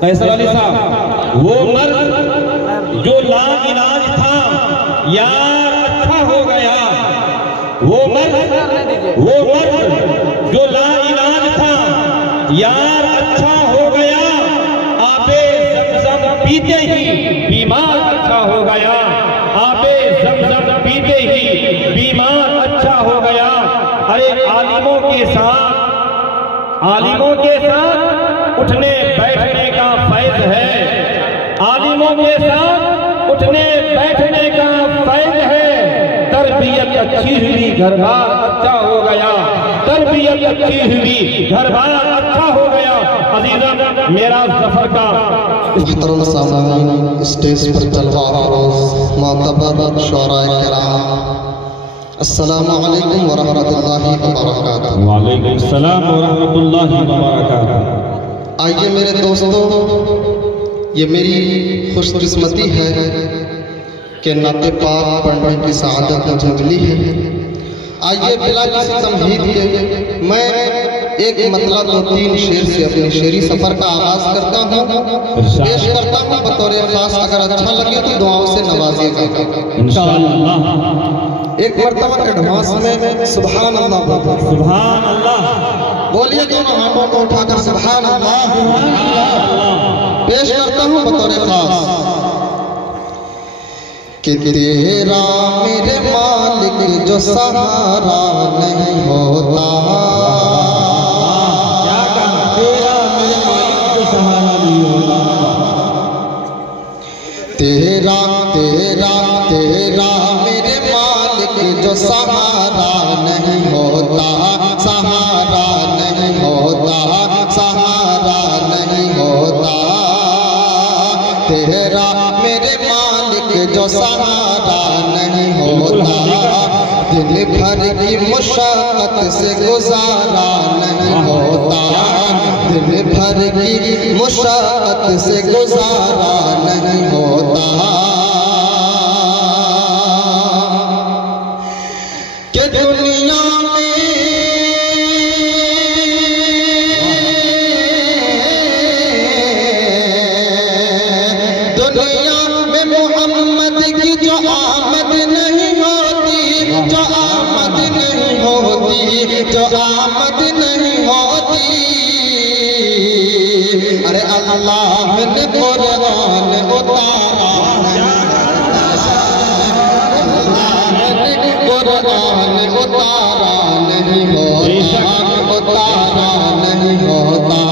फैसल अली साहब, वो मर्द जो लाइलाज था यार अच्छा हो गया, वो मर्द जो लाइलाज था यार अच्छा हो गया, आबे ज़मज़म पीते ही बीमार अच्छा हो गया, आबे ज़मज़म पीते ही बीमार अच्छा हो गया। अरे आलिमों के साथ उठने बैठने का फैज़ है, आलिमों के साथ उठने बैठने का फैज़ है। तरबियत अच्छी हुई घर बार अच्छा हो गया, तरबियत अच्छी हुई घर बार अच्छा हो गया। अजीज़ा मेरा सफर का मुहतरम सामईन, स्टेज पर जलवा फरोज़ मोअतबर शुअराए किराम, अस्सलामु अलैकुम व रहमतुल्लाहि व बरकातुहू। वालेकुम सलाम व रहमतुल्लाहि व बरकातुहू। आइए मेरे दोस्तों, ये मेरी खुशकिस्मती है कि नाते पाक पढ़ने की सआदत मुझे मिली है। आइए बिला किसी तमहीद के मैं एक मतलब 2-3 शेर से अपने शेरी सफर का आगाज करता हूँ, पेश करता हूँ बतौर खास। अगर अच्छा लगे तो दुआओं से नवाजिएगा इंशाअल्लाह। एक मर्तबा एडवांस में सुभान अल्लाह बोलो, सुभान अल्लाह बोलिए दोनों हाथों को उठाकर सुभान अल्लाह। पेश करता हूँ बतौर खास कि तेरा मेरे मालिक जो सहारा नहीं होता, तेरा मेरे मालिक जो सहारा नहीं होता, तेरा तेरा तेरा मेरे मालिक जो सहारा नहीं होता, सहारा नहीं होता, सहारा नहीं होता। तेरा मेरे मालिक जो सहारा नहीं होता, दिन भर की मुशक्कत से गुजारा नहीं होता, दिन भर की मुशक्कत से गुजारा नहीं होता। कि दुनिया में मोहम्मद की जो आमद नहीं होती, जो आमद नहीं होती, जो आमद नहीं होती। अरे अल्लाह ने कुरान उतारा, कुरान उतारा नहीं होता, उतारा नहीं होता।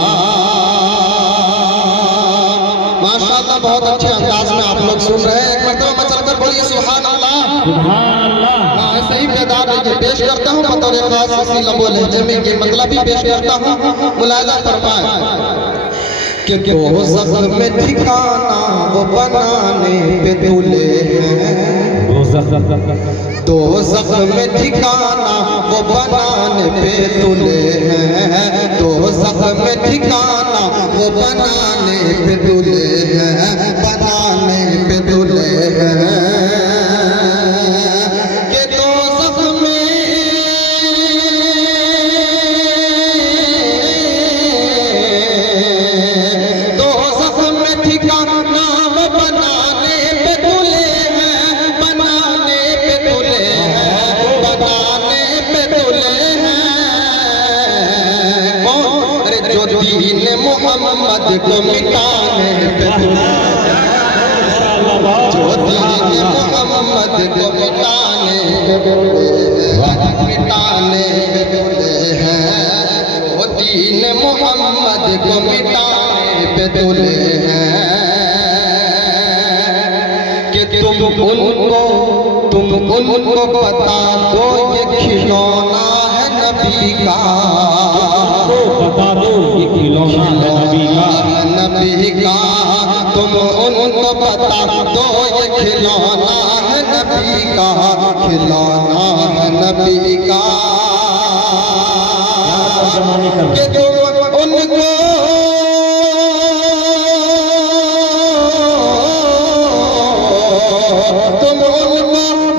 माशाअल्लाह बहुत अच्छे अंदाज में आप लोग सुन रहे हैं। एक मरतबा में चलकर बोलिए सुभान अल्लाह, सुभान अल्लाह। ऐसे ही बेदार रहिए। पेश करता हूँ बतौर खास इसी लबो लहजे में ये मतलब ही पेश करता हूँ, मुलाहिजा फरमाएं कि दोज़ख में ठिकाना वो बनाने पे तुले हैं, दोज़ख में ठिकाना वो बनाने पे तुले हैं, दोज़ख में ठिकाना वो बनाने पे तुले हैं, बनाने पे तुले हैं। कि दोज़ख में ठिकाना वो बनाने पे तुले हैं, बनाने पे तुले हैं, बनाने पे तुले हैं। कौन? अरे जो दीन मोहम्मद को मिटाने पे तुले हैं, जो दीन मोहम्मद को मिटाने पे तुले हैं, मिटाने पे तुले हैं, जो दीन मोहम्मद को मिटाने पे तुले हैं। कि तुम उनको बता दो ये खिलौना है नबी का, बता दो ये खिलौना है नबी का, नबी का। तुम उनको बता दो ये खिलौना है नबी का, खिलौना है नबी का। कि तुम उनको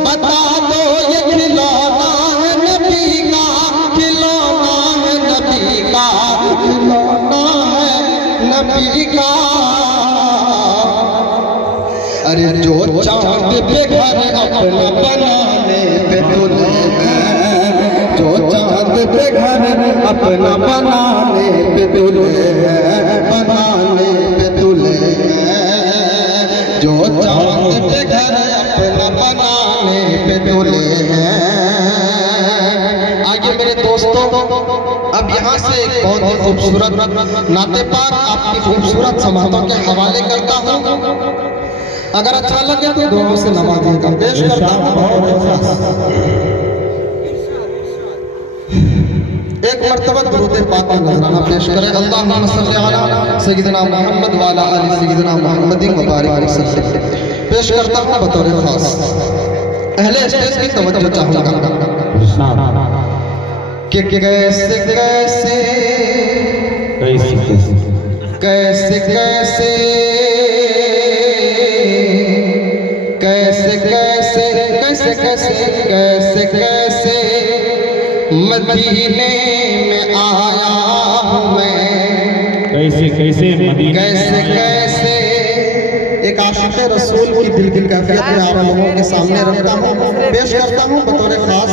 बता दो ये खिलौना है नबी का, खिलौना है नबी का, खिलौना है नबी का। अरे जो चांद पे घर अपना बनाने पे तुले हैं, जो चांद पे घर अपना बनाने पे तुले हैं, बनाने पे तुले हैं, जो चांद पे घर अपना बनाने पे तुले हैं। आगे मेरे दोस्तों, अब यहाँ से एक बहुत ही खूबसूरत नाते पाक आपकी खूबसूरत समातों के हवाले करता हूँ। अगर अच्छा लगे तो दुआओं से नवाजिएगा। पेश करता हूँ एक मर्तबा दुरूद पाक का नजराना पेश करें। अल्लाहुम्मा सल्ली अला सय्यिदिना मुहम्मद व अला आलि सय्यिदिना मुहम्मदिन व बारिक वसल्लम। पेश करता हूँ बतौर खास अहले स्टेज की तवज्जो चाहूंगा कि कैसे कैसे कैसे कैसे कैसे कैसे कैसे कैसे कैसे मदीने में आया हूँ मैं। कैसे कैसे कैसे कैसे एक आशिक़ रसूल की दिल की कैफियत में आप लोगों के सामने रखता हूँ, पेश करता हूँ बतौर खास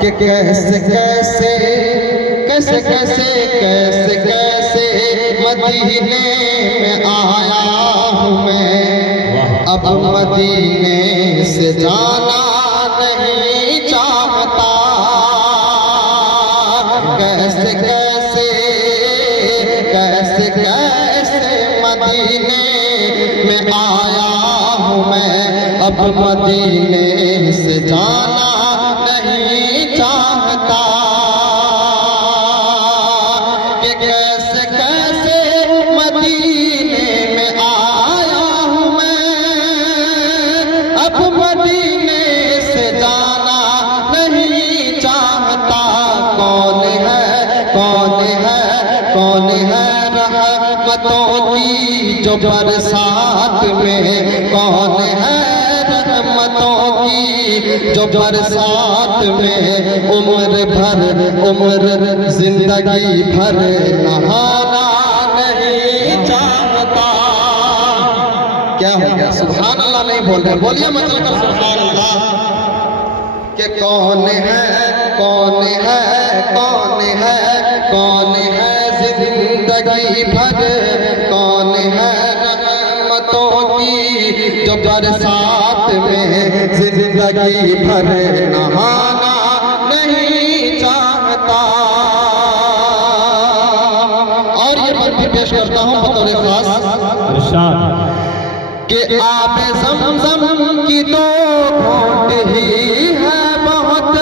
कि कैसे कैसे कैसे कैसे कैसे कैसे मदीने में आया हूँ मैं। अब मदीने से जाना नहीं चाहता। कैसे कैसे कैसे कैसे मदीने में आया हूँ मैं। अब मदीने से जाना नहीं चाहता। कि कैसे कैसे मदीने में आया हूँ मैं। अब मदीने से जाना नहीं चाहता। कौन है कौन है कौन है रहमतों की जो बरसात में, कौन है रहमतों की जो बरसात में उम्र जिंदगी भर नहाना नहीं चाहता। क्या हो गया? सुभान अल्लाह नहीं बोल रहे, बोलिए मतलब कर सुभान अल्लाह। कि कौन है कौन है कौन है कौन है जिंदगी भर, कौन है रहमतों की जो बरसात में जिंदगी भर नहाना नहीं चाहता। और ये बात भी पेश करता हूँ बतौर खास कि आबे ज़मज़म की दो घोंट ही है बहुत।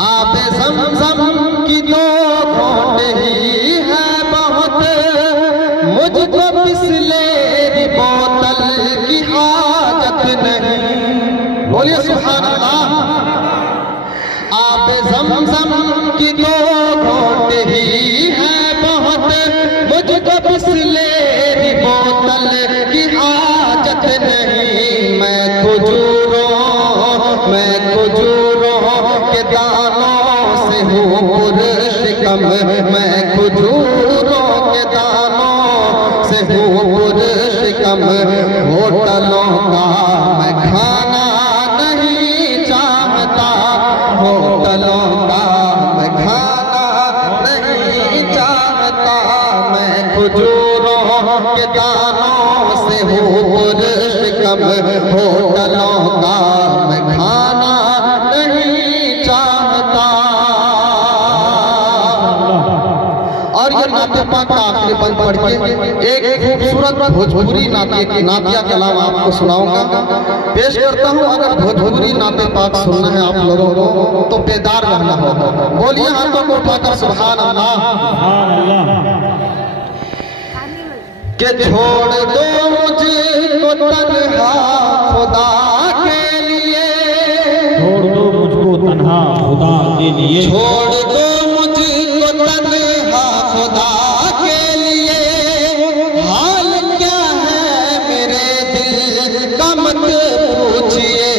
आबे ज़मज़म की दो घोंट ही है बहुत। मुझको बिस्लेरी बोतल की हाजत नहीं। बोलिए सुभान अल्लाह। आबे ज़मज़म की दो घोंट ही है बहुत। मुझको बिस्लेरी बोतल की हाजत नहीं। मैं खजूरों के दानों से हूँ पुरशिकम। मैं खजूरों के दानों से हूँ पुरशिकम। होटलों का मैं खाना नहीं चाहता। होटलों का मैं खाना नहीं चाहता। मैं खजूरों के दानों से हूँ पुरशिकम। होटलों का मैं खाना नहीं चाहता। और ये नाते पाक का आखिरी बंद पढ़ के एक खूबसूरत भोजपुरी नातिया कलाम आपको सुनाऊंगा, पेश करता हूँ। अगर भोजपुरी नाते पाक सुनना है आप लोगों को तो बेदार रहना होगा। बोलिए हाथों को उठाकर सुभान अल्लाह। कि छोड़ दो मुझको तन्हा खुदा के लिए। छोड़ दो मुझको तन्हा खुदा के लिए। छोड़ दो मुझको तन्हा खुदा के लिए। हाल क्या है मेरे दिल का मत पूछिए।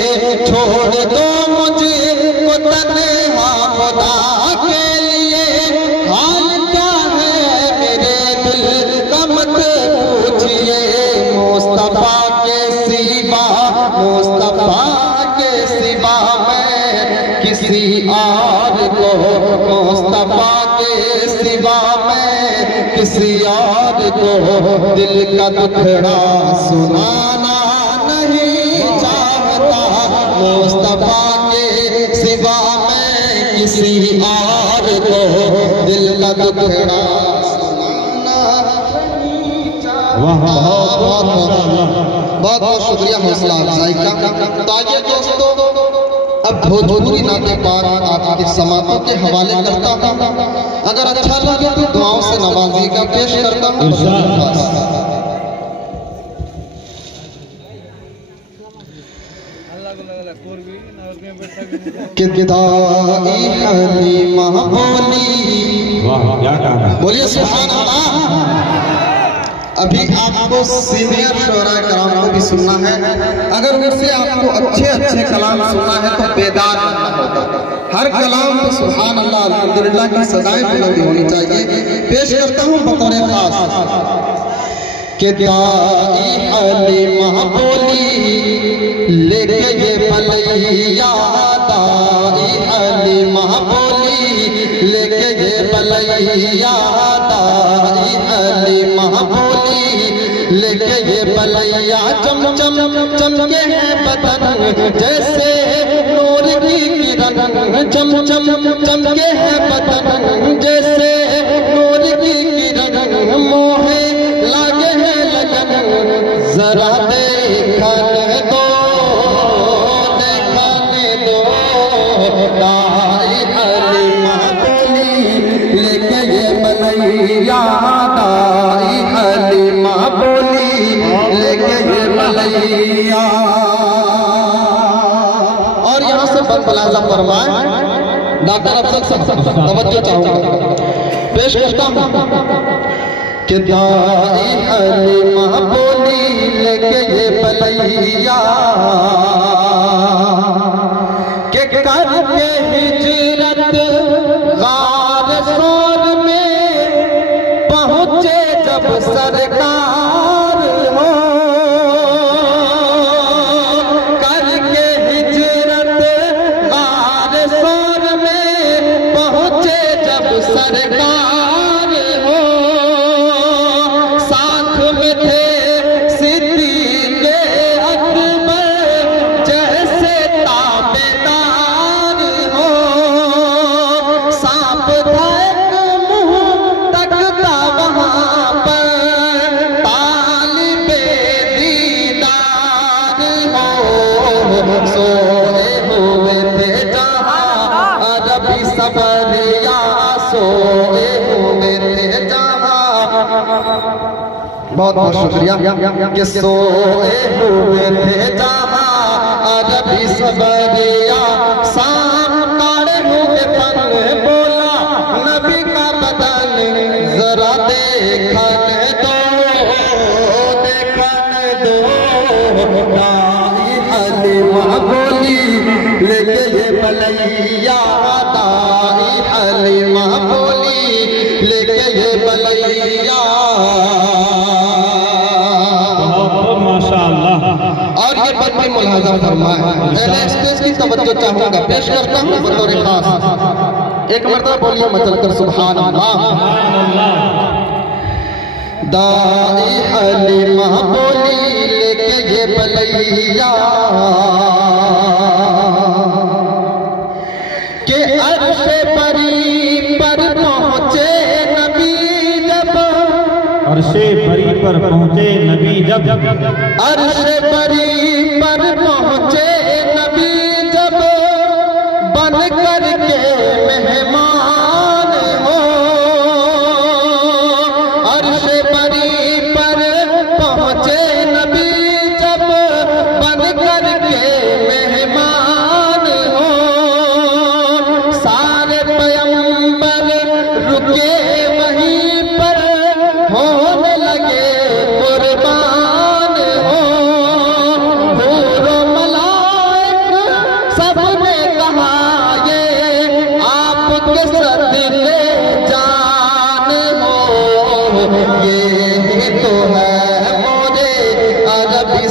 छोड़ दो मुझको तन्हा खुदा के लिए। हाल क्या है मेरे किसी और को दिल का दुखड़ा सुनाना नहीं चाहता, मुस्तफा के सिवा मैं किसी और को दिल का दुखड़ा सुनाना नहीं चाहता। बहुत बहुत शुक्रिया हौसला अफजाई का। तो आइए दोस्तों, अब भोजपुरी नाते पाक आपके समातों के हवाले करता हूँ। अगर अच्छा लगे तो दुआओं से नवाजी का पेश करता हूँ। बोलिए सुभान अल्लाह। अभी आपको सीनियर शोरा कराम को भी सुनना है। अगर उनसे आपको अच्छे अच्छे कलाम सुनना है तो बेदार हर कलाम तो सुभान अल्लाह अल्हम्दुलिल्लाह की सदाएं बुलंद होनी चाहिए। पेश करता हूँ बतौर खास के दाई अली महबूली लेके ये बलैया, दाई अली महबूली लेके ये बलैया, दाई अली महबूली लेके ये बलैया। चम चम चमके हैं बदन जैसे नूर की किरण, चम चम चमके हैं बदन जैसे नूर की किरण। मोहे लागे हैं लगन जरा देखने दो, देखने दो। दाई अली महबूली लेके ये बलैया, दाई अली महबूली लेके ये बलैया। और यहाँ से बदबलाजा फरमाए डॉक्टर अफजल साहब, तवज्जो चाहूंगा। पेश करता हूँ कि दाई अली महबूली लेके ये बलैया, के करके हिजरत गार सोर में पहुँचे जब सरकार हो, करके हिजरत गार सोर में पहुँचे जब सरकार हो। साथ में थे सिद्दीक़े अकबर जैसे ताबेदार हो। सांप था एक मुँह तकता वहाँ पर तालिबे दीदार हो। सोए हुए थे जहाँ अरबी सबरिया, सोए हुए थे जहाँ। बहुत बहुत शुक्रिया कि सोए हुए थे जहाँ अरबी सबरिया। शाम काड़े हुए फन बोला नबी का बदन जरा देखने दो, देखने दो। दाई अली महबूली लेके ये बलैया, दाई अली महबूली लेके ये बलैया। माशाअल्लाह। और ये बात भी मुलाजा फरमाए। स्टेज की तवज्जो चाहूंगा। पेश करता हूँ बतौर खास। एक मरतबा बोलिए मचल कर सुभान अल्लाह। दाई अली महबूली लेके ये बलैया, के अर्शे बरी पर पहुँचे नबी जब, अर्शे बरी पर पहुँचे नबी जब, अर्शे बरी पर पहुँचे नबी जब, बन कर के मेहमान हो। अर्शे बरी पर पहुँचे नबी जब, बन कर के मेहमान हो। सारे पैगंबर रुके वहीं पर, होने लगे कुर्बान हो।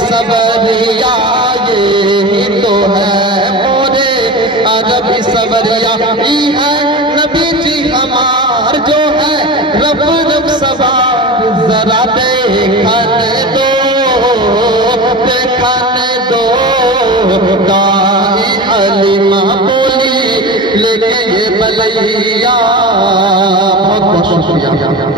सबरिया, ये तो है मोरे अरबी सबरिया। ही है नबी जी हमार जो है रब रब सवार जरा देखने दो दाई अलीमा बोली लेके ये बलैया। बहुत बहुत शुक्रिया।